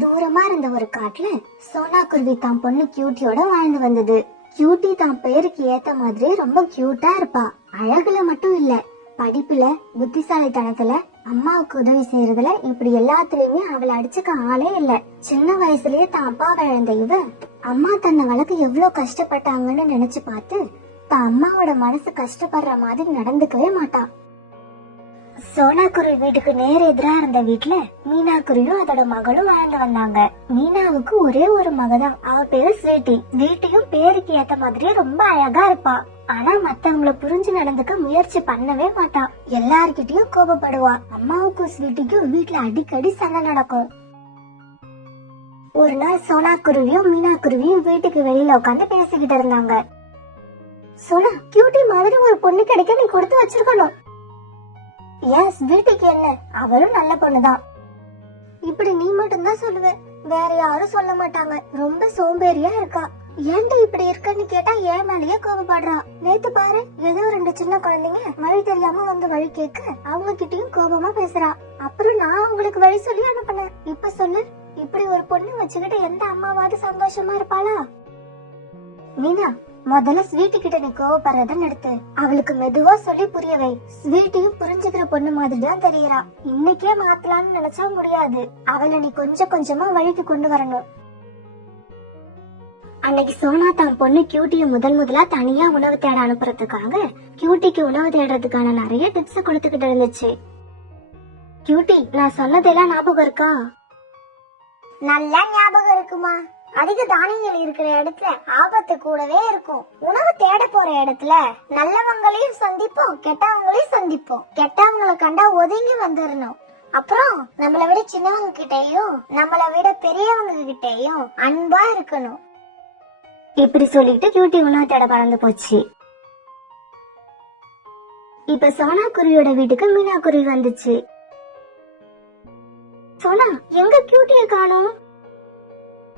தூரமா இருந்த ஒரு காட்டுல சோனா குருவி தான் பொண்ணு கியூட்டியோட வாழ்ந்து வந்தது. கியூட்டி தான் பேருக்கு ஏத்த மாதிரி ரொம்ப கியூட்டா இருப்பா. அழகுல மட்டும் இல்ல, படிப்புல, புத்திசாலித்தனத்துல, அம்மாவுக்கு உதவி செய்யறதுல, இப்படி எல்லாத்துலயுமே அவளை அடிச்சுக்க ஆளே இல்ல. சின்ன வயசுலயே தான் அப்பாவை இழந்த இவ அம்மா தன்னை வளர்க்க எவ்வளவு கஷ்டப்பட்டாங்கன்னு நினைச்சு பார்த்து தான் அம்மாவோட மனசு கஷ்டப்படுற மாதிரி நடந்துக்கவே மாட்டா. சோனா குருவி வீட்டுக்கு நேர் எதிரா இருந்த வீட்டுல மீனா குருவியும் அதோட மகளும் வாழ்ந்து வந்தாங்க. மீனாவுக்கு ஒரே ஒரு மகதான், அவ பேரு ஸ்வீட்டி. ஸ்வீட்டியும் பேருக்கு ஏத்த மாதிரியே ரொம்ப அழகா இருப்பா. ஆனா மத்தவங்கள புரிஞ்சு நடந்துக்க முயற்சி பண்ணவே மாட்டா. எல்லார்கிட்டயும் கோபப்படுவா. அம்மாவுக்கும் ஸ்வீட்டிக்கும் வீட்டுல அடிக்கடி சண்டை நடக்கும். ஒரு நாள் சோனா குருவியும் மீனா குருவியும் வீட்டுக்கு வெளியில உட்காந்து பேசிக்கிட்டு இருந்தாங்க. சோனா, கியூட்டி மாதிரி ஒரு பொண்ணு கிடைக்க நீ கொடுத்து வச்சிருக்கணும். ஏன் ஸ்வீட்டிக்கு என்ன, அவளும் நல்ல பொண்ணுதான். இப்படி நீ மட்டும்தான் சொல்லுவ, வேற யாரும் சொல்ல மாட்டாங்க. ரொம்ப சோம்பேறியா இருக்கா. ஏன்டா இப்படி இருக்கன்னு கேட்டா ஏன் மேலேயே கோபப்படுறா. நேத்து பாரு, ஏதோ 2 சின்ன குழந்தைங்க வழி தெரியாம வந்து வழி கேட்க அவங்க கிட்டயும் கோபமா பேசுறா. அப்புறம் நான் அவங்களுக்கு வழி சொல்லி அனுப்பினேன். இப்ப சொல்லு, இப்படி ஒரு பொண்ணு வச்சுக்கிட்டு எந்த அம்மாவாவது சந்தோஷமா இருப்பாளா? மீனா, முதல்ல ஸ்வீட்டி கிட்ட நீ கோவப்படுறத நிறுத்து. அவளுக்கு மெதுவா சொல்லி புரியவை. ஸ்வீட்டியும் புரிஞ்சுக்கிற பொண்ணு மாதிரிதான் தெரியறா. இன்னைக்கே மாத்தலாம்னு நினைச்சா முடியாது. அவளை நீ கொஞ்சம் கொஞ்சமா வழிக்கு கொண்டு வரணும். அன்னைக்கு சோனா தான் பொண்ணு கியூட்டிய முதலா தனியா உணவு தேட அனுப்புறதுக்காக கியூட்டிக்கு உணவு தேடுறதுக்கான நிறைய டிப்ஸ் கொடுத்துக்கிட்டு இருந்துச்சு. கியூட்டி, நான் சொன்னதெல்லாம் ஞாபகம் இருக்கா? நல்லா ஞாபகம் இருக்குமா. அதிக தானியங்கள் இருக்கிற இடத்துல ஆபத்து கூடவே இருக்கும். உணவு தேட போற இடத்துல நல்லவங்களையும் சந்திப்போம், கெட்டவங்களையும் சந்திப்போம். கெட்டவங்களை கண்டா ஒதுங்கி வந்துடணும். அப்புறம் நம்மளை விட சின்னவங்க கிட்டயும் நம்மளை விட பெரியவங்க கிட்டயும் அன்பா இருக்கணும். இப்படி சொல்லிட்டு கியூட்டி உணவு தேட பறந்து போச்சு. இப்ப சோனா குருவியோட வீட்டுக்கு மீனா குருவி வந்துச்சு. சோனா, எங்க கியூட்டிய காணோம்?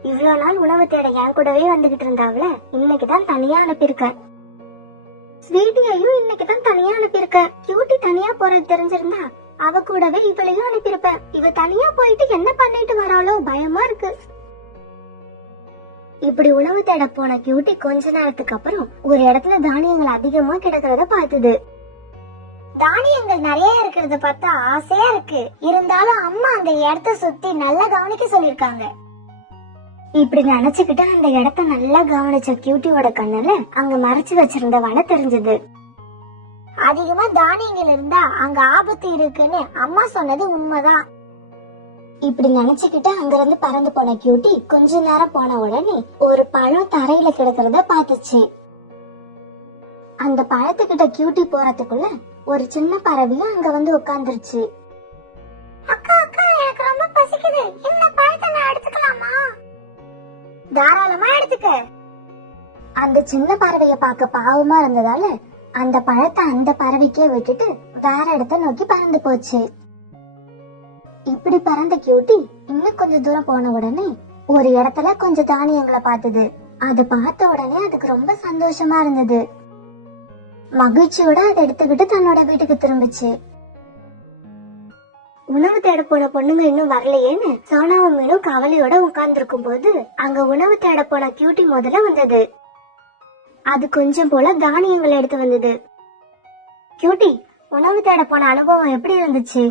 இவ்வளவு நாள் உணவு தேட என் கூடவே வந்துகிட்டு இருந்தாவல, இன்னைக்குதான் தனியா அனுப்பியிருக்க. ஸ்வீட்டியையும் இன்னைக்குதான் தனியா அனுப்பியிருக்க. கியூட்டி தனியா போறது தெரிஞ்சிருந்தா அவ கூடவே இவளையும் அனுப்பியிருப்ப. இவ தனியா போயிட்டு என்ன பண்ணிட்டு வராளோ, பயமா இருக்கு. இப்படி உணவு தேட போன கியூட்டி கொஞ்ச நேரத்துக்கு அப்புறம் ஒரு இடத்துல தானியங்கள் அதிகமா கிடக்கிறத பார்த்தது. தானியங்கள் நிறைய இருக்கிறத பார்த்தா ஆசையா இருக்கு. இருந்தாலும் அம்மா அந்த இடத்த சுத்தி நல்லா கவனிக்க சொல்லிருக்காங்க. இப்படி நினைச்சுக்கிட்டு அந்த இடத்த நல்லா கவனிச்ச கியூட்டியோட கண்ணுல அங்க மறைச்சு வச்சிருந்த வலை தெரிஞ்சது. அதிகமா தானியங்கள் இருந்தா அங்க ஆபத்து இருக்குன்னு அம்மா சொன்னது உண்மைதான். இப்படி நினைச்சுக்கிட்டு அங்கிருந்து பறந்து போன கியூட்டி கொஞ்ச நேரம் போன உடனே ஒரு பழம் தரையில கிடக்கிறத பாத்துச்சு. அந்த பழத்துக்கிட்ட கியூட்டி போறதுக்குள்ள ஒரு சின்ன பறவையும் அங்க வந்து உட்கார்ந்துருச்சு. அக்கா அக்கா, எனக்கு ரொம்ப பசிக்குது. இந்த பழத்தை நான் எடுத்துக்கலாமா? தாராளமா எடுத்துக்க. அந்த சின்ன பறவைய பார்க்க பாவமா இருந்ததால அந்த பழத்தை அந்த பறவைக்கே விட்டுட்டு வேற இடத்த நோக்கி பறந்து போச்சு. இப்படி பறந்த கியூட்டி இன்னும் கொஞ்சம் தூரம் போன உடனே ஒரு இடத்துல கொஞ்சம் தானியங்களை பார்த்தது. அதை பார்த்த உடனே அதுக்கு ரொம்ப சந்தோஷமா இருந்தது. மகிழ்ச்சியோட அதை எடுத்துக்கிட்டு தன்னோட வீட்டுக்கு திரும்பிச்சு. உணவு தேட போன பொண்ணுங்க இன்னும் வரலையேன்னு சோனாவும் மீனும் கவலையோட உட்கார்ந்துருக்கும் போது அங்க உணவு தேட போன கியூட்டி முதல்ல வந்தது. அது கொஞ்சம் போல தானியங்களை எடுத்து வந்தது. கியூட்டி, உணவு தேட போன அனுபவம் எப்படி இருந்துச்சு?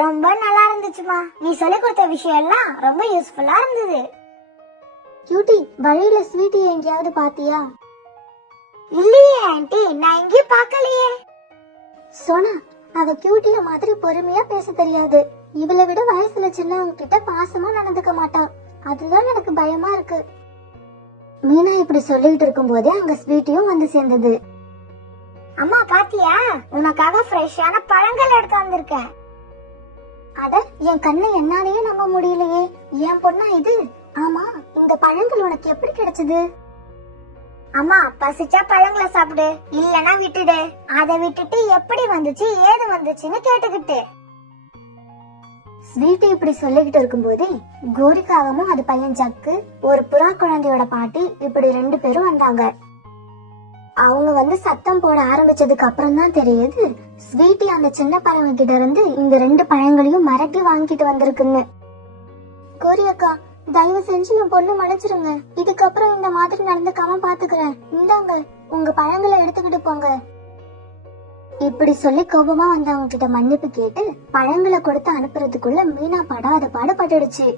ரொம்ப நல்லா இருந்துச்சுமா. நீ சொல்லி கொடுத்த விஷயம் எல்லாம் ரொம்ப யூஸ்ஃபுல்லா இருந்தது. கியூட்டி, வழியில ஸ்வீட்டி எங்கேயாவது பாத்தியா? இல்லையே ஆண்டி, நான் எங்கேயும் பார்க்கலையே. சோனா, அவ கியூட்டிய மாதிரி பொறுமையா பேச தெரியாது. இவளை விட வயசுல சின்னவங்க கிட்ட பாசமா நடந்துக்க மாட்டா. அதுதான் எனக்கு பயமா இருக்கு. மீனா இப்படி சொல்லிட்டு இருக்கும் போதே அங்க ஸ்வீட்டியும் வந்து சேர்ந்தது. அம்மா பாத்தியா, உனக்காக ஃப்ரெஷ்ஷான பழங்கள் எடுத்து வந்திருக்கேன். அட, என் கண்ணை என்னாலேயே நம்ப முடியலையே. என் பொண்ணா இது? ஆமா, இந்த பழங்கள் உனக்கு எப்படி கிடைச்சது? அம்மா, பசிச்சா பழங்களை சாப்பிடு, இல்லனா விட்டுடு. அதை விட்டுட்டு எப்படி வந்துச்சு ஏது வந்துச்சுன்னு கேட்டுக்கிட்டு. ஸ்வீட்டி இப்படி சொல்லிக்கிட்டு இருக்கும் போதே கோரிக்காவும் அது பையன் ஜக்கு, ஒரு புறா குழந்தையோட பாட்டி, இப்படி 2 பேரும் வந்தாங்க. அவங்க வந்து சத்தம் போட ஆரம்பிச்சதுக்கு அப்புறம் தான் தெரியுது ஸ்வீட்டி அந்த சின்ன பழங்க கிட்ட இருந்து இந்த 2 பழங்களையும் மறட்டி வாங்கிட்டு வந்திருக்குன்னு. கோரி அக்கா, தயவு செஞ்சு என் பொண்ணு மன்னிச்சிருங்க. இதுக்கப்புறம் இந்த மாதிரி நடந்துக்காம பாத்துக்கிறேன். இந்தாங்க, உங்க பழங்களை எடுத்துக்கிட்டு போங்க. இப்படி சொல்லி கோபமா வந்தவங்க கிட்ட மன்னிப்பு கேட்டு பழங்களை கொடுத்து அனுப்புறதுக்குள்ள மீனா படாத பாடுபட்டுடுச்சு.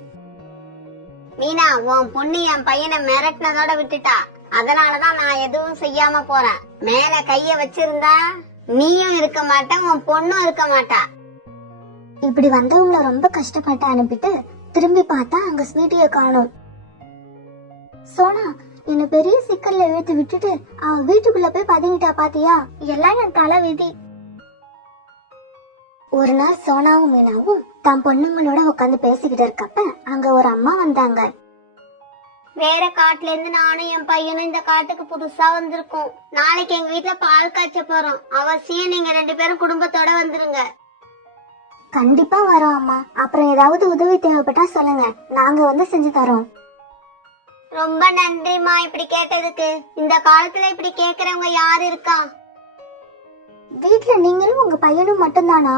மீனா, உன் பொண்ணு என் பையனை மிரட்டினதோட விட்டுட்டா. அதனாலதான் நான் எதுவும் செய்யாம போறேன். மேல கைய வச்சிருந்தா நீயும் இருக்க மாட்ட, உன் பொண்ணும் இருக்க மாட்டா. இப்படி வந்தவங்கள ரொம்ப கஷ்டப்பட்டு அனுப்பிட்டு திரும்பி பார்த்தா அங்க ஸ்வீட்டிய காணோம். சோனா என்ன பெரிய சிக்கல்ல இழுத்து விட்டுட்டு அவ வீட்டுக்குள்ள போய் பதுங்கிட்டா பாத்தியா? எல்லாம் என் தலை விதி. ஒரு நாள் சோனாவும் மீனாவும் தன் பொண்ணுங்களோட உட்காந்து பேசிக்கிட்டு இருக்கப்ப அங்க ஒரு அம்மா வந்தாங்க. வேற காட்டுல இருந்து நானும் என் பையனும் இந்த காட்டுக்கு புதுசா வந்திருக்கோம். நாளைக்கு எங்க வீட்டுல பால் காய்ச்ச போறோம். அவசியம் நீங்க 2 பேரும் குடும்பத்தோட வந்துருங்க. கண்டிப்பா வரோம் அம்மா. அப்புறம் ஏதாவது உதவி தேவைப்பட்டா சொல்லுங்க, நாங்க வந்து செஞ்சு தரோம். ரொம்ப நன்றிமா இப்படி கேட்டதுக்கு. இந்த காலத்துல இப்படி கேக்குறவங்க யாரு இருக்கா? வீட்டுல நீங்களும் உங்க பையனும் மட்டும்தானா?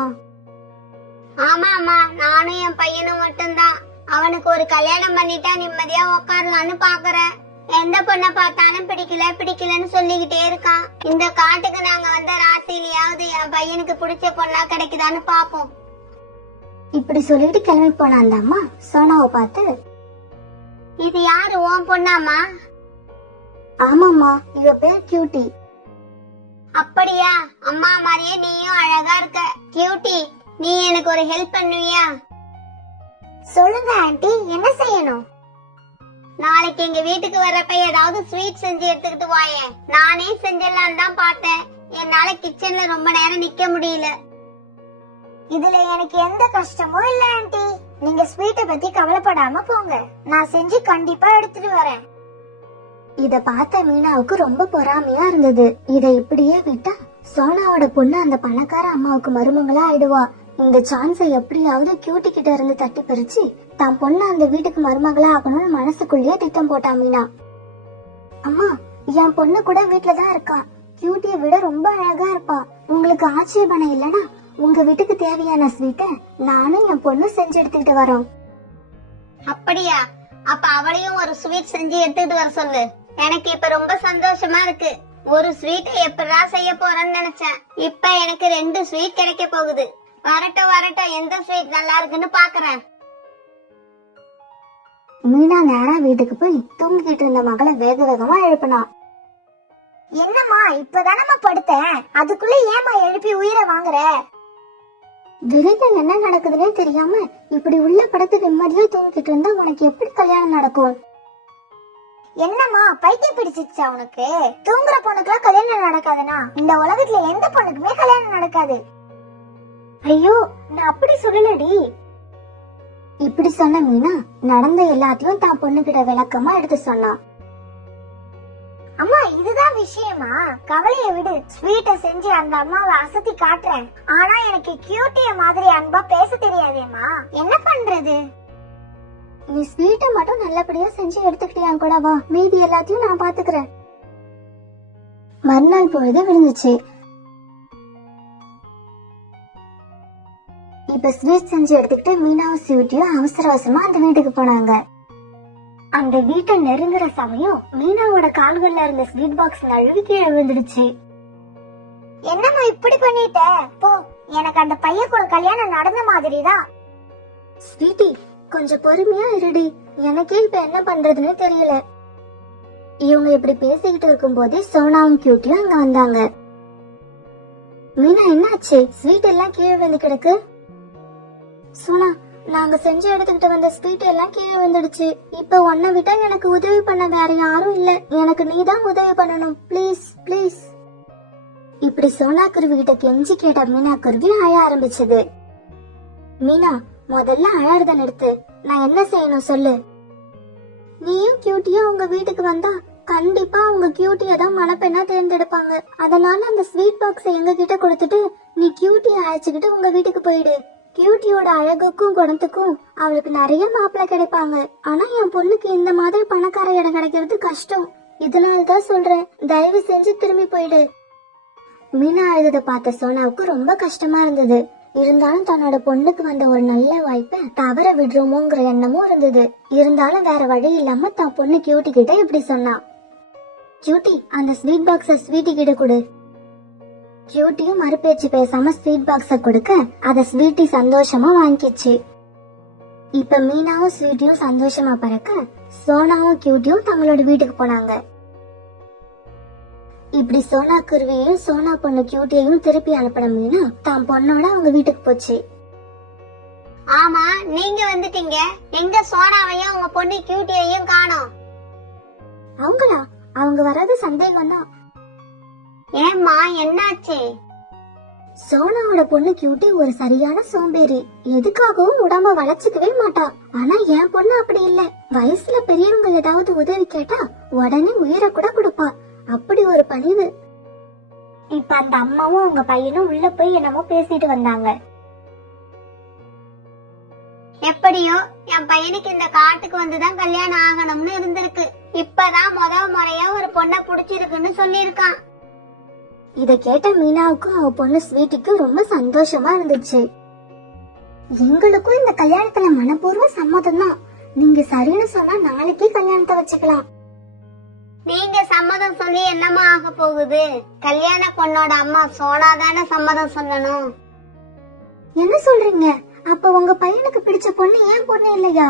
ஆமா அம்மா, நானும் என் பையனும் மட்டும்தான். அவனுக்கு ஒரு கல்யாணம் பண்ணிட்டா நிம்மதியா உக்காரலான்னு பாக்குறேன். எந்த பொண்ணை பார்த்தாலும் பிடிக்கல பிடிக்கலன்னு சொல்லிக்கிட்டே இருக்கான். இந்த காட்டுக்கு நாங்க வந்த ராத்திரியாவது என் பையனுக்கு பிடிச்ச பொண்ணா கிடைக்குதான்னு பாப்போம். இப்படி சொல்லிட்டு கிளம்பி போன அந்த அம்மா சோனாவை பார்த்து, இது யாரு, உன் பொண்ணாமா? ஆமாம்மா, இவ பேர் கியூட்டி. அப்படியா? அம்மா மாதிரியே நீயும் அழகா இருக்க. கியூட்டி, நீ எனக்கு ஒரு ஹெல்ப் பண்ணுவியா? சொல்லுங்க ஆண்டி, என்ன செய்யணும்? நாளைக்கு எங்க வீட்டுக்கு வர்றப்ப ஏதாவது ஸ்வீட் செஞ்சு எடுத்துக்கிட்டு வாயே. நானே செஞ்சிடலான்னு தான் பார்த்தேன். என்னால கிச்சன்ல ரொம்ப நேரம் நிக்க முடியல. இதுல எனக்கு எந்த கஷ்டமும் இல்ல ஆண்டி. நீங்க ஸ்வீட்டை பத்தி கவலைப்படாம போங்க, நான் செஞ்சு கண்டிப்பா எடுத்துட்டு வரேன். இத பார்த்த மீனாவுக்கு ரொம்ப பொறாமையா இருந்தது. இத இப்படியே விட்டா சோனாவோட பொண்ணு அந்த பணக்கார அம்மாவுக்கு மருமகளா ஆயிடுவா. இந்த சான்ஸை எப்படியாவது கியூட்டி கிட்ட இருந்து தட்டி பறிச்சு தான் பொண்ணு அந்த வீட்டுக்கு மருமகளா ஆகணும்னு மனசுக்குள்ளேயே திட்டம் போட்டா மீனா. அம்மா, என் பொண்ணு கூட வீட்டுலதான் இருக்கா. கியூட்டிய விட ரொம்ப அழகா இருப்பா. உங்களுக்கு ஆட்சேபணம் இல்லனா உங்க வீட்டுக்கு தேவையான ஸ்வீட்டை நானும் என் பொண்ணு செஞ்சு எடுத்துக்கிட்டு வரோம். அப்படியா? அப்ப அவளையும் ஒரு ஸ்வீட் செஞ்சு எடுத்துட்டு வர சொல்லு. எனக்கு இப்ப ரொம்ப சந்தோஷமா இருக்கு. ஒரு ஸ்வீட் எப்படா செய்ய போறேன்னு நினைச்சேன். இப்ப எனக்கு 2 ஸ்வீட் கிடைக்க போகுது. வரட்டும் வரட்டும், எந்த ஸ்வீட் நல்லா இருக்குன்னு பாக்குறேன். மீனா நேரா வீட்டுக்கு போய் தூங்கிட்டு இருந்த மகளை வேக வேகமா எழுப்பினா. என்னம்மா, இப்பதானம்மா படுத்தேன், அதுக்குள்ள ஏமா எழுப்பி உயிரை வாங்குற? வெளியில என்ன நடக்குதுன்னே தெரியாம இப்படி உள்ள படுத்து நிம்மதியா தூங்கிட்டு இருந்தா உனக்கு எப்படி கல்யாணம் நடக்கும்? என்னம்மா, பைத்தியம் பிடிச்சிச்சா உனக்கு? தூங்குற பொண்ணுக்குலாம் கல்யாணம் நடக்காதுனா இந்த உலகத்துல எந்த பொண்ணுக்குமே கல்யாணம் நடக்காது. ஐயோ, நான் அப்படி சொல்லலடி. இப்படி சொன்ன மீனா நடந்த எல்லாத்தையும் தான் பொண்ணுகிட்ட விளக்கமா எடுத்து சொன்னா. அம்மா, இதுதான் விஷயமா? கவலைய விடு, ஸ்வீட்ட செஞ்சு அந்த அம்மாவை அசத்தி காட்டுறேன். ஆனா எனக்கு கியூட்டிய மாதிரி அன்பா பேச தெரியாதேம்மா, என்ன பண்றது? நீ ஸ்வீட்டை மட்டும் நல்லபடியா செஞ்சு எடுத்துக்கிட்டியா கூட வா, மீதி எல்லாத்தையும் நான் பாத்துக்கிறேன். மறுநாள் பொழுது விழுந்துச்சு. இப்ப ஸ்வீட் செஞ்சு எடுத்துக்கிட்டு மீனாவும் ஸ்வீட்டியும் அவசர அவசரமா அந்த வீட்டுக்கு போனாங்க. அந்த வீட்டை நெருங்குற சமயம் மீனாவோட கால்கள்ல இருந்த ஸ்வீட் பாக்ஸ் நழுவி கீழே விழுந்துடுச்சு. என்னம்மா இப்படி பண்ணிட்ட? போ, எனக்கு அந்த பையன் கூட கல்யாணம் நடந்த மாதிரிதான். ஸ்வீட்டி, கொஞ்சம் பொறுமையா இருடி, எனக்கே இப்ப என்ன பண்றதுன்னு தெரியல. இவங்க இப்படி பேசிக்கிட்டு இருக்கும் போதே சோனாவும் கியூட்டியும் அங்க வந்தாங்க. மீனா, என்னாச்சு? ஸ்வீட் எல்லாம் கீழே விழுந்து கிடக்கு. சோனா, நாங்க செஞ்சு எடுத்துக்கிட்டு வந்த ஸ்வீட் எல்லாம் கீழே விழுந்துடுச்சு. இப்ப உன்னை விட்டா எனக்கு உதவி பண்ண வேற யாரும் இல்ல. எனக்கு நீதான் உதவி பண்ணணும், ப்ளீஸ் ப்ளீஸ். இப்படி சோனா குருவி கிட்ட கெஞ்சி கேட்ட மீனா குருவி அழ ஆரம்பிச்சது. மீனா, முதல்ல அழறத நிறுத்து. நான் என்ன செய்யணும் சொல்லு. நீயும் கியூட்டியும் உங்க வீட்டுக்கு வந்தா கண்டிப்பா உங்க கியூட்டிய தான் மணப்பெண்ணா தேர்ந்தெடுப்பாங்க. அதனால அந்த ஸ்வீட் பாக்ஸை எங்க கிட்ட கொடுத்துட்டு நீ கியூட்டிய அழைச்சுக்கிட்டு உங்க வீட்டுக்கு போயிடு. கியூட்டியோட அழகுக்கும் குணத்துக்கும் அவளுக்கு நிறைய மாப்பிள்ளை கிடைப்பாங்க. ஆனா என் பொண்ணுக்கு இந்த மாதிரி பணக்கார இடம் கிடைக்கிறது கஷ்டம். இதனாலதான் சொல்றேன், தயவு செஞ்சு திரும்பி போயிடு. மீனா அழுதத பார்த்த சோனாவுக்கு ரொம்ப கஷ்டமா இருந்தது. இருந்தாலும் தன்னோட பொண்ணுக்கு வந்த ஒரு நல்ல வாய்ப்பை தவற விடுறோமோங்கிற எண்ணமும் இருந்தது. இருந்தாலும் வேற வழி இல்லாம தான் பொண்ணு கியூட்டி கிட்ட இப்படி சொன்னான். கியூட்டி, அந்த ஸ்வீட் பாக்ஸ ஸ்வீட்டி கிட்ட கொடு. கியூட்டியும் மறுபேச்சு பேசாம ஸ்வீட் பாக்ஸ கொடுக்க அத ஸ்வீட்டி சந்தோஷமா வாங்கிச்சு. இப்ப மீனாவும் ஸ்வீட்டியும் சந்தோஷமா பறக்க சோனாவும் கியூட்டியும் தங்களோட வீட்டுக்கு போனாங்க. இப்படி சோனா குருவியையும் சோனா பொண்ணு கியூட்டியையும் திருப்பி அனுப்பின மீனா தான் பொண்ணோட அவங்க வீட்டுக்கு போச்சு. ஆமா, நீங்க வந்துட்டீங்க. எங்க சோனாவையும் அவங்க பொண்ணு கியூட்டியையும் காணோம். அவங்களா? அவங்க வராது சந்தேகம் தான். ஏம்மா, என்னாச்சு? சோனாவோட பொண்ணு கியூட்டி ஒரு சரியான சோம்பேறி. எதுக்காகவும் உடம்ப வளைச்சுக்கவே மாட்டா. ஆனா என் பொண்ணு அப்படி இல்ல. வயசுல பெரியவங்க ஏதாவது உதவி கேட்டா உடனே உயிரை கூட கொடுப்பா. அப்படி ஒரு பணிவு. இப்ப அந்த அம்மாவும் அவங்க பையனும் உள்ள போய் என்னமோ பேசிட்டு வந்தாங்க. எப்படியோ என் பையனுக்கு இந்த காட்டுக்கு வந்துதான் கல்யாணம் ஆகணும்னு இருந்திருக்கு. இப்பதான் முதல் முறையா ஒரு பொண்ணை புடிச்சிருக்குன்னு சொல்லிருக்கான். இத கேட்ட மீனாவுக்கும் அவ பொண்ணு ஸ்வீட்டிக்கும் ரொம்ப சந்தோஷமா இருந்துச்சு. எங்களுக்கும் இந்த கல்யாணத்துல மனப்பூர்வ சம்மதம் தான். நீங்க சரின்னு சொன்னா நாளைக்கே கல்யாணத்தை வச்சுக்கலாம். நீங்க சம்மதம் சொல்லி என்னமா ஆக போகுது? கல்யாண பொண்ணோட அம்மா சோனா தானே சம்மதம் சொல்லணும். என்ன சொல்றீங்க? அப்ப உங்க பையனுக்கு பிடிச்ச பொண்ணு ஏன் பொண்ணு இல்லையா?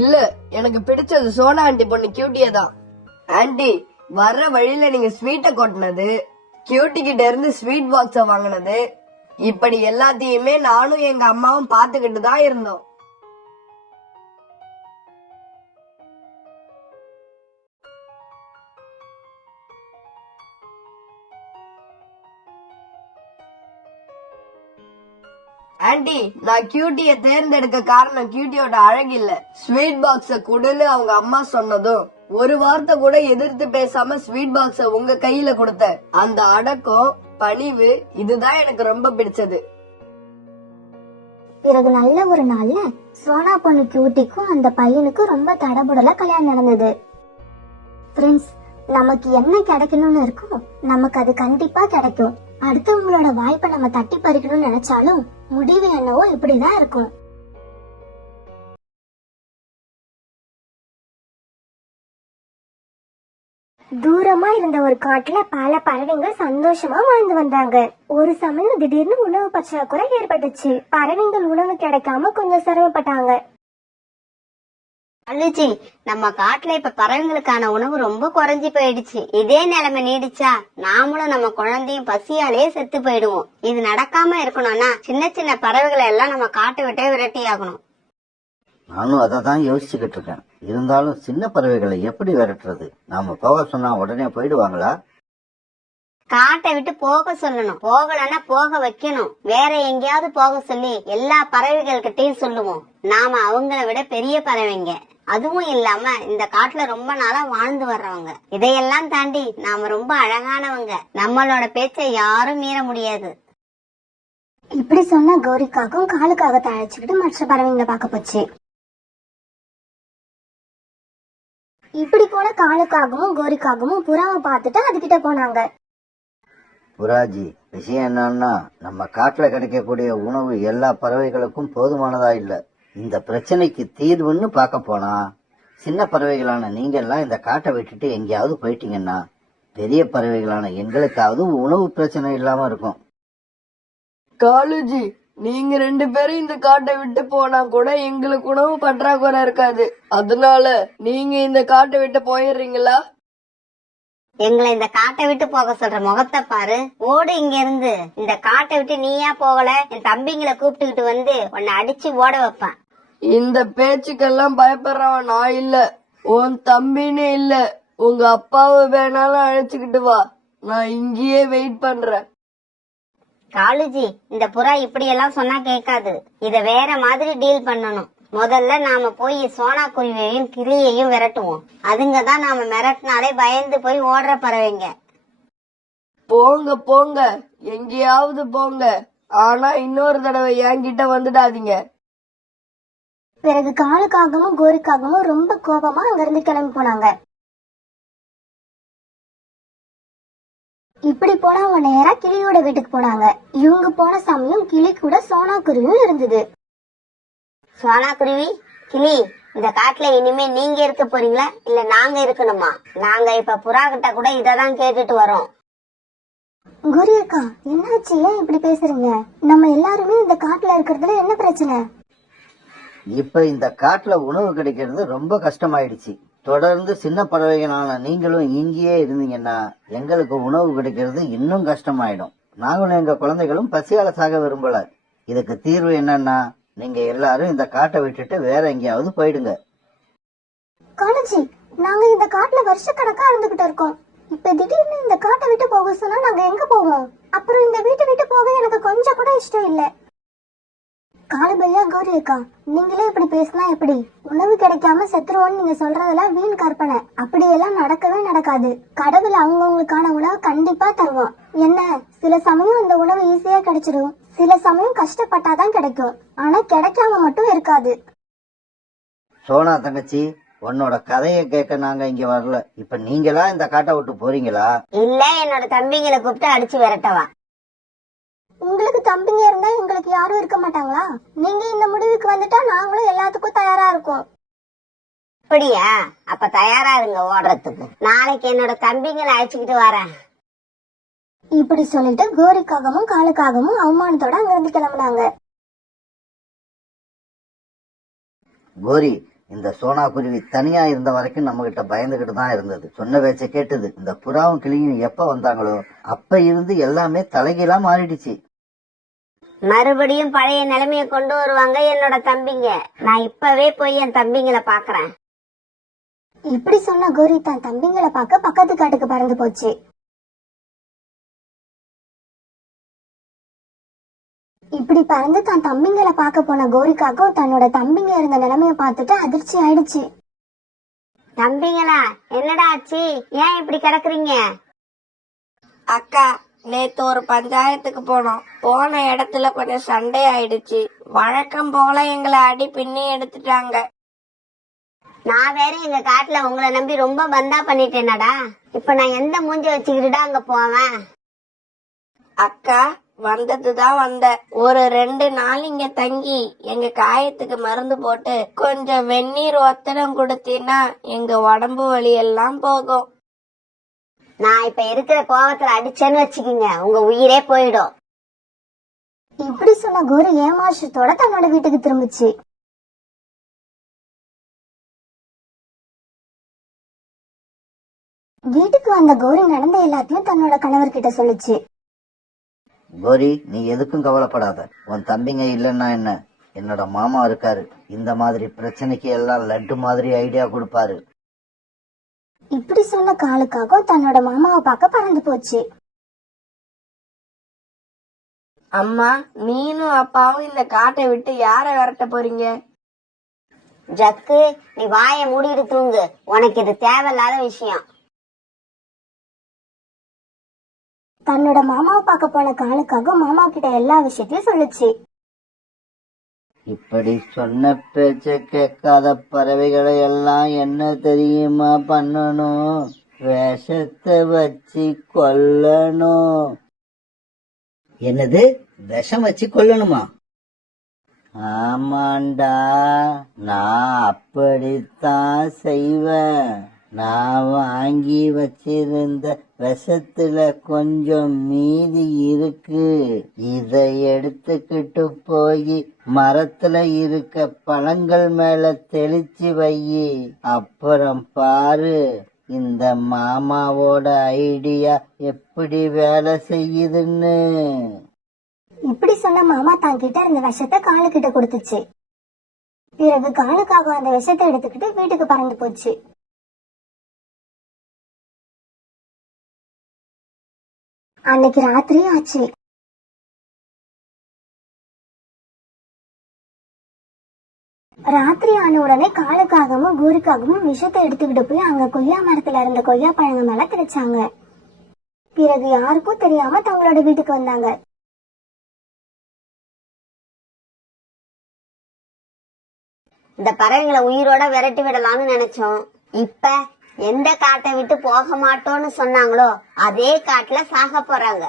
இல்ல, எனக்கு பிடிச்சது சோனா ஆண்டி பொண்ணு கியூட்டியே தான். ஆண்டி, வர்ற வழியில நீங்க ஸ்வீட்டை கொட்டினது, கியூட்டி கிட்ட இருந்து ஸ்வீட் பாக்ஸ வாங்கினது, இப்படி எல்லாத்தையுமே நானும் எங்க அம்மாவும் பாத்துக்கிட்டு தான் இருந்தோம். ஆண்டி, நான் கியூட்டிய தேர்ந்தெடுக்க காரணம் கியூட்டியோட அழகு இல்ல, ஸ்வீட் பாக்ஸ குடுன்னு அவங்க அம்மா சொன்னதும் ஒரு வார்த்தை கூட எதிர்த்து பேசாம ஸ்வீட் பாக்ஸ உங்க கையில கொடுத்த அந்த அடக்கம், பணிவு, இதுதான் எனக்கு ரொம்ப பிடிச்சது. பிறகு நல்ல ஒரு நாள்ல சோனா பொண்ணு கியூட்டிக்கும் அந்த பையனுக்கும் ரொம்ப தடபுடல கல்யாணம் நடந்தது. ஃப்ரெண்ட்ஸ், நமக்கு என்ன கிடைக்கணும்னு இருக்கோ நமக்கு அது கண்டிப்பா கிடைக்கும். அடுத்தவங்களோட வாய்ப்பை நம்ம தட்டி பறிக்கணும்னு நினைச்சாலும் முடிவு என்னவோ இப்படிதான் இருக்கும். தூரமா இருந்த ஒரு காட்டுல பல பறவைகள் சந்தோஷமா வாழ்ந்து வந்தாங்க. ஒரு சமயம் திடீர்னு உணவு பற்றாக்குறை ஏற்பட்டுச்சு. பறவைகள் உணவு கிடைக்காம கொஞ்சம் சிரமப்பட்டாங்க. அழுச்சி, நம்ம காட்டுல இப்ப பறவைங்களுக்கான உணவு ரொம்ப குறைஞ்சி போயிடுச்சு. இதே நிலைமை நீடிச்சா நாமளும் நம்ம குழந்தையும் பசியாலேயே செத்து போயிடுவோம். இது நடக்காம இருக்கணும்னா சின்ன சின்ன பறவைகளை எல்லாம் நம்ம காட்டை விட்டே விரட்டி ஆகணும். நானும் அதை தான் யோசிச்சுக்கிட்டு இருக்கேன். இருந்தாலும் சின்ன பறவைகளை எப்படி விரட்டுறது? நாம போக சொன்னா உடனே போயிடுவாங்களா? காட்டை விட்டு போக சொல்லணும். போகலன்னா போக வைக்கணும். வேற எங்கேயாவது போக சொல்லி எல்லா பறவைகள் கிட்டையும் சொல்லுவோம். நாம அவங்கள விட பெரிய பறவைங்க. அதுவும் இல்லாம இந்த காட்டுல ரொம்ப நாளா வாழ்ந்து வர்றவங்க. இதையெல்லாம் தாண்டி நாம ரொம்ப அழகானவங்க. நம்மளோட பேச்சை யாரும் மீற முடியாது. இப்படி சொன்ன கௌரிக்காகவும் காலுக்காகத்தை அழைச்சுக்கிட்டு மற்ற பறவைங்களை பார்க்க போச்சு. இப்படி போன காலுக்காகவும் கோரிக்காகவும் புறாவை பார்த்துட்டு அதுகிட்ட போனாங்க. புராஜி, விஷயம் என்னன்னா நம்ம காட்டுல கிடைக்கக்கூடிய உணவு எல்லா பறவைகளுக்கும் போதுமானதா இல்ல. இந்த பிரச்சனைக்கு தீர்வுன்னு பார்க்க போனா சின்ன பறவைகளான நீங்க எல்லாம் இந்த காட்டை விட்டுட்டு எங்கேயாவது போயிட்டீங்கன்னா பெரிய பறவைகளான எங்களுக்காவது உணவு பிரச்சனை இல்லாம இருக்கும். காலுஜி, நீங்க 2 பேரும் இந்த காட்டை விட்டு போனா கூட எங்களுக்கு உணவு பற்றாக்குறை இருக்காது. அதனால நீங்க இந்த காட்டை விட்டு போயிடுறீங்களா? எங்களை இந்த காட்டை விட்டு போக சொல்ற முகத்தை பாரு. ஓடு இங்க இருந்து. இந்த காட்டை விட்டு நீயா போகல, என் தம்பிங்களை கூப்பிட்டுக்கிட்டு வந்து உன்னை அடிச்சு ஓட வைப்பேன். இந்த பேச்சுக்கெல்லாம் பயப்படுறவன் நான் இல்ல, உன் தம்பின்னு இல்ல. உங்க அப்பாவை வேணாலும் அழைச்சுக்கிட்டு வா, நான் இங்கேயே வெயிட் பண்றேன். காலுஜி, இந்த புறா இப்படி எல்லாம் சொன்னா கேட்காது. இத வேற மாதிரி டீல் பண்ணணும். முதல்ல நாம போய் சோனா குருவியையும் கிளியையும் விரட்டுவோம். அதுங்கதான் நாம மிரட்டினாலே பயந்து போய் ஓடுற பறவைங்க. போங்க போங்க, எங்கேயாவது போங்க. ஆனா இன்னொரு தடவை என்கிட்ட வந்துடாதீங்க. பிறகு காலுக்காகவும் கோரிக்காகவும் ரொம்ப கோபமா அங்கிருந்து கிளம்பி போனாங்க. இப்படி போனா அவங்க நேரா கிளியோட வீட்டுக்கு போனாங்க. இவங்க போன சமயம் கிளி கூட சோனா குருவியும் இருந்தது. சோனா குருவி, கிளி, இந்த காட்டுல இனிமே நீங்க இருக்க போறீங்களா இல்ல நாங்க இருக்கணுமா? நாங்க இப்ப புறா கிட்ட கூட இததான் கேட்டுட்டு வரோம். கோரி அக்கா, என்னாச்சு? ஏன் இப்படி பேசுறீங்க? நம்ம எல்லாருமே இந்த காட்டுல இருக்கிறதுல என்ன பிரச்சனை? இப்ப இந்த காட்டுல உணவு கிடைக்கிறது ரொம்ப கஷ்டமாயிடுச்சு. தொடர்ந்து சின்ன பறவைகளான நீங்களும் இங்கேயே இருந்தீங்கன்னா எங்களுக்கு உணவு கிடைக்கிறது இன்னும் கஷ்டமாயிடும். நாங்களும் எங்க குழந்தைகளும் பசியால சாக விரும்பல. இதுக்கு தீர்வு என்னன்னா, நீங்க எல்லாரும் இந்த காட்டை விட்டுட்டு வேற எங்கேயாவது போயிடுங்க. காலஜி, நாங்க இந்த காட்டுல வருஷக்கணக்கா இருந்துகிட்டு இருக்கோம். இப்ப திடீர்னு இந்த காட்டை விட்டு போக சொன்னா நாங்க எங்க போவோம்? அப்புறம் இந்த வீட்டை விட்டு போக எனக்கு கொஞ்சம் கூட இஷ்டம் இல்ல. காலபையா, கௌரி அக்கா, நீங்களே இப்படி பேசினா எப்படி? உணவு கிடைக்காம செத்துருவோன்னு நீங்க சொல்றதெல்லாம் வீண் கற்பனை. அப்படியெல்லாம் நடக்கவே நடக்காது. கடவுள் அவங்கவுங்களுக்கான உணவு கண்டிப்பா தருவான். என்ன, சில சமயம் அந்த உணவு ஈஸியா கிடைச்சிடும், சில சமயம் கஷ்டப்பட்டாதான் கிடைக்கும். ஆனா கிடைக்காம மட்டும் இருக்காது. சோனா தங்கச்சி, உன்னோட கதையை கேட்க நாங்க இங்க வரல. இப்ப நீங்களா இந்த காட்டை விட்டு போறீங்களா? இல்ல, என்னோட தம்பிங்களை கூப்பிட்டு அடிச்சு விரட்டவா? உங்களுக்கு தம்பிங்க இருந்தா எங்களுக்கு யாரும் இருக்க மாட்டாங்களா? நீங்க இந்த முடிவுக்கு வந்துட்டா நாங்களும் எல்லாத்துக்கும் தயாரா இருக்கோம். அப்படியா? அப்ப தயாரா இருங்க ஓடுறதுக்கு. நாளைக்கு என்னோட தம்பிங்களை அழைச்சுக்கிட்டு வரேன். இப்படி சொல்லிட்டு கோரிக்காகவும் காலுக்காகவும் அவமானத்தோட அங்கிருந்து கிளம்புனாங்க. கோரி, இந்த சோனா குருவி தனியா இருந்த வரைக்கும் நம்ம கிட்ட பயந்துகிட்டு தான் இருந்தது. சொன்ன பேச்ச கேட்டது. இந்த புறாவும் கிளியும் எப்ப வந்தாங்களோ அப்ப இருந்து எல்லாமே தலைகீழா மாறிடுச்சு. மறுபடியும் பழைய நிலைமைய கொண்டு வருவாங்க என்னோட தம்பிங்க. நான் இப்பவே போய் என் தம்பிங்களை பாக்குறேன். இப்படி சொன்ன கோரி தன் தம்பிங்களை பார்க்க பக்கத்து காட்டுக்கு பறந்து போச்சு. இப்படி பறந்து தன் தம்பிங்களை பார்க்க போன கோரிக்காக்கும் தன்னோட தம்பிங்க இருந்த நிலைமைய பார்த்துட்டு அதிர்ச்சி ஆயிடுச்சு. தம்பிங்களா, என்னடா ஆச்சு? ஏன் இப்படி கிடக்குறீங்க? அக்கா, நேத்து ஒரு பஞ்சாயத்துக்கு போனோம். போன இடத்துல கொஞ்சம் சண்டை ஆயிடுச்சு. வழக்கம் போல எங்களை அடி பின்னி எடுத்துட்டாங்க. நான் வேற எங்க காட்டுல உங்களை நம்பி ரொம்ப பந்தா பண்ணிட்டேனடா. இப்ப நான் எந்த மூஞ்ச வச்சுக்கிட்டுடா அங்க போவேன்? அக்கா, வந்ததுதான் வந்த. ஒரு 2 நாள் இங்க தங்கி எங்க காயத்துக்கு மருந்து போட்டு கொஞ்சம் வெந்நீர் ஒத்தடம் கொடுத்தீங்கன்னா எங்க உடம்பு வலி எல்லாம் போகும். நான் இப்ப இருக்கிற கோவத்துல அடிச்சேன்னு வச்சுக்கீங்க, உங்க உயிரே போயிடும். இப்படி சொன்ன கோரி ஏமாற்றத்தோட தன்னோட வீட்டுக்கு திரும்பிச்சு. வீட்டுக்கு வந்த கோரி நடந்த எல்லாத்தையும் தன்னோட கணவர்கிட்ட சொல்லுச்சு. கோரி, நீ எதுக்கும் கவலைப்படாத. உன் தம்பிங்க இல்லைன்னா என்ன, என்னோட மாமா இருக்காரு. இந்த மாதிரி பிரச்சனைக்கு எல்லாம் லட்டு மாதிரி ஐடியா கொடுப்பாரு. இப்படி சொன்ன காலுக்காக தன்னோட மாமாவை பார்க்க பறந்து போச்சு. அம்மா, நீனும் அப்பாவும் இந்த காட்டை விட்டு யார விரட்ட போறீங்க? ஜக்கு, நீ வாயை மூடிட்டு தூங்கு. உனக்கு இது தேவையில்லாத விஷயம். தன்னோட மாமாவை பார்க்க போன காலுக்காக மாமா கிட்ட எல்லா விஷயத்தையும் சொல்லுச்சு. இப்படி சொன்ன பேச்ச கேட்காத பறவைகளை எல்லாம் என்ன தெரியுமா பண்ணணும்? விஷத்தை வச்சு கொல்லணும். என்னது? விஷம் வச்சு கொல்லணுமா? ஆமாண்டா, நான் அப்படித்தான் செய்வேன். நான் வாங்கி வச்சிருந்த விஷத்துல கொஞ்சம் மீதி இருக்கு. இதை எடுத்துக்கிட்டு போய் மரத்துல இருக்க பழங்கள் மேல தெளிச்சு வையி. அப்புறம் பாரு இந்த மாமாவோட ஐடியா எப்படி வேலை செய்யுதுன்னு. இப்படி சொன்ன மாமா தான் கிட்ட இருந்த விஷத்தை காலுக்கிட்ட கொடுத்துச்சு. பிறகு காலுக்காக அந்த விஷத்தை எடுத்துக்கிட்டு வீட்டுக்கு பறந்து போச்சு. அன்னைக்கு ராத்திரி ஆச்சு. ராத்திரி ஆன உடனே காலுக்காகவும் கோரிக்காகவும் விஷத்தை எடுத்துக்கிட்டு போய் அங்க கொய்யா மரத்துல இருந்த கொய்யா பழங்க மேல தெளிச்சாங்க. பிறகு யாருக்கும் தெரியாம தங்களோட வீட்டுக்கு வந்தாங்க. இந்த பறவைங்களை உயிரோட விரட்டி விடலாம்னு நினைச்சோம். இப்ப எந்த காட்டை விட்டு போக மாட்டோம்னு சொன்னாங்களோ அதே காட்டுல சாக போறாங்க.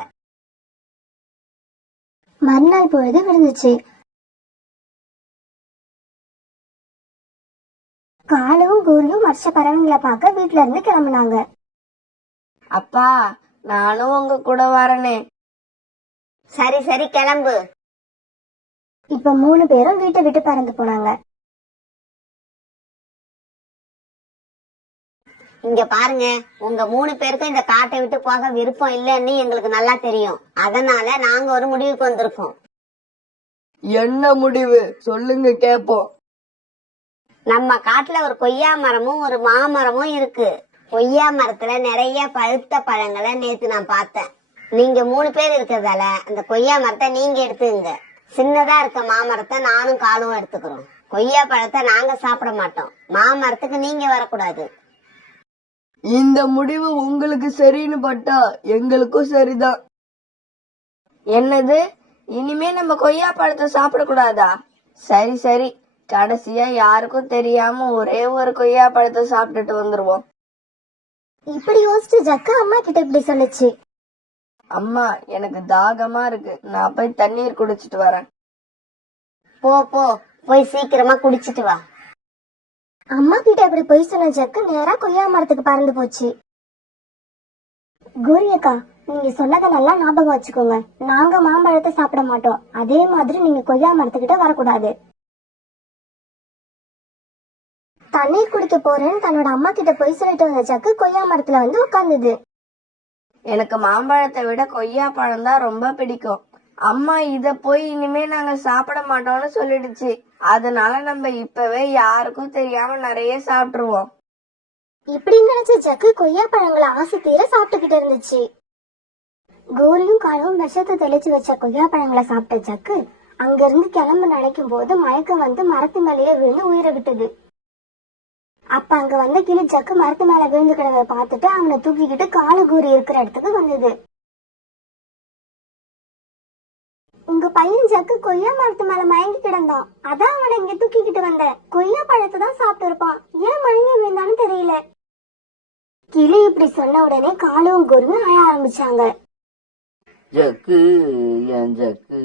மறுநாள் பொழுது விழுந்துச்சு. காலுவும் கூரியும் மற்ற பறவைங்களை பார்க்க வீட்டுல இருந்து கிளம்புனாங்க. அப்பா, நானும் உங்க கூட வரனே. சரி சரி கிளம்பு. இப்ப 3 பேரும் வீட்டை விட்டு பறந்து போனாங்க. இங்க பாருங்க, உங்க 3 பேருக்கும் இந்த காட்டை விட்டு போக விருப்பம் இல்லைன்னு எங்களுக்கு நல்லா தெரியும். அதனால நாங்க ஒரு முடிவுக்கு வந்திருக்கோம். என்ன முடிவு சொல்லுங்க கேப்போம். நம்ம காட்டுல ஒரு கொய்யா மரமும் ஒரு மாமரமும் இருக்கு. கொய்யா மரத்துல நிறைய பழுத்த பழங்களை நேத்து நான் பார்த்தேன். நீங்க 3 பேர் இருக்கிறதால அந்த கொய்யா மரத்தை நீங்க எடுத்துங்க. சின்னதா இருக்க மாமரத்தை நானும் காலும் எடுத்துக்கிறோம். கொய்யா பழத்தை நாங்க சாப்பிட மாட்டோம். மாமரத்துக்கு நீங்க வரக்கூடாது. இந்த முடிவு உங்களுக்கு சரின்னு பட்டா எங்களுக்கும் சரிதான். என்னது, இனிமே நம்ம கொய்யா பழத்தை சாப்பிடக்கூடாதா? சரி சரி, கடைசியா யாருக்கும் தெரியாம ஒரே ஒரு கொய்யா பழத்தை சாப்பிட்டுட்டு வந்துருவோம். இப்படி யோசிச்சு ஜக்கு அம்மா கிட்ட இப்படி சொல்லுச்சு. அம்மா, எனக்கு தாகமா இருக்கு, நான் போய் தண்ணீர் குடிச்சிட்டு வரேன். போ போ, போய் சீக்கிரமா குடிச்சிட்டு வா. அம்மா கிட்ட இப்படி போய் சொன்ன ஜக்கு நேரா கொய்யா மரத்துக்கு பறந்து போச்சு. கோரி அக்கா, நீங்க சொன்னதை நல்லா ஞாபகம் வச்சுக்கோங்க. நாங்க மாம்பழத்தை சாப்பிட மாட்டோம். அதே மாதிரி நீங்க கொய்யா மரத்துக்கிட்ட வரக்கூடாது. தண்ணீர் குடிக்க போறேன்னு தன்னோட அம்மா கிட்ட போய் சொல்லிட்டு வந்த ஜக்கு கொய்யா மரத்துல வந்து உட்கார்ந்தது. எனக்கு மாம்பழத்தை விட கொய்யா பழம் தான் ரொம்ப பிடிக்கும். அம்மா இத போய் இனிமே நாங்க சாப்பிட மாட்டோம்னு சொல்லிடுச்சு. அதனால நம்ம இப்பவே யாருக்கும் தெரியாம நிறைய சாப்பிட்டுருவோம். இப்படி நினைச்ச ஜக்கு கொய்யா பழங்களை ஆசை தீர சாப்பிட்டுக்கிட்டு இருந்துச்சு. கோரியும் காலும் விஷத்தை தெளிச்சு வச்ச கொய்யா பழங்களை சாப்பிட்ட ஜக்கு அங்கிருந்து கிளம்பு நினைக்கும் போது மயக்கம் வந்து மரத்து மேலேயே விழுந்து உயிரை விட்டது. அப்ப அங்க வந்த கிளி ஜக்கு மரத்து மேல விழுந்து கிடந்த பார்த்துட்டு அவனை தூக்கிக்கிட்டு காலு கூறி இருக்கிற இடத்துக்கு வந்தது. உங்க பையன் ஜக்கு கொய்யா மரத்து மேல மயங்கி கிடந்தான். அதான் அவனை இங்க தூக்கிக்கிட்டு வந்த. கொய்யா பழத்தை தான் சாப்பிட்டு இருப்பான். ஏன் மயங்கி விழுந்தான்னு தெரியல. கிளி இப்படி சொன்ன உடனே காலும் கூறியும் அழ ஆரம்பிச்சாங்க. ஜக்கு, என் ஜக்கு,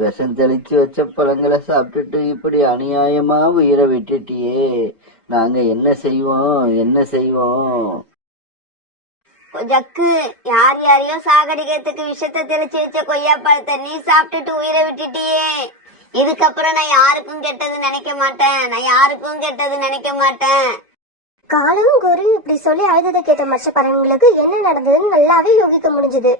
விஷம் தெளிச்சு வச்ச பழங்களை சாப்பிட்டுட்டு இப்படி அநியாயமா உயிரை விட்டுட்டியே. நாங்க என்ன செய்வோம்? ஜக்கு, யார் யாரையோ சாகடிக்கிறதுக்கு விஷத்தை தெளிச்சு வச்ச கொய்யா பழத்தை நீ சாப்பிட்டுட்டு உயிரை விட்டுட்டியே. இதுக்கப்புறம் நான் யாருக்கும் கெட்டது நினைக்க மாட்டேன். காலும் கூறியும் இப்படி சொல்லி அழுததை கேட்ட மற்ற பறவைங்களுக்கு என்ன நடந்ததுன்னு நல்லாவே யோகிக்க முடிஞ்சது.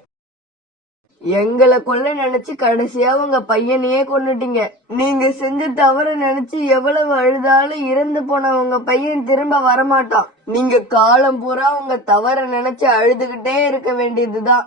எங்களை கொல்ல நினைச்சு கடைசியா உங்க பையனையே கொன்னுட்டீங்க. நீங்க செஞ்ச தவற நினைச்சு எவ்வளவு அழுதாலும் இறந்து போன உங்க பையன் திரும்ப வரமாட்டான். நீங்க காலம் பூரா உங்க தவற நினைச்சு அழுதுகிட்டே இருக்க வேண்டியதுதான்.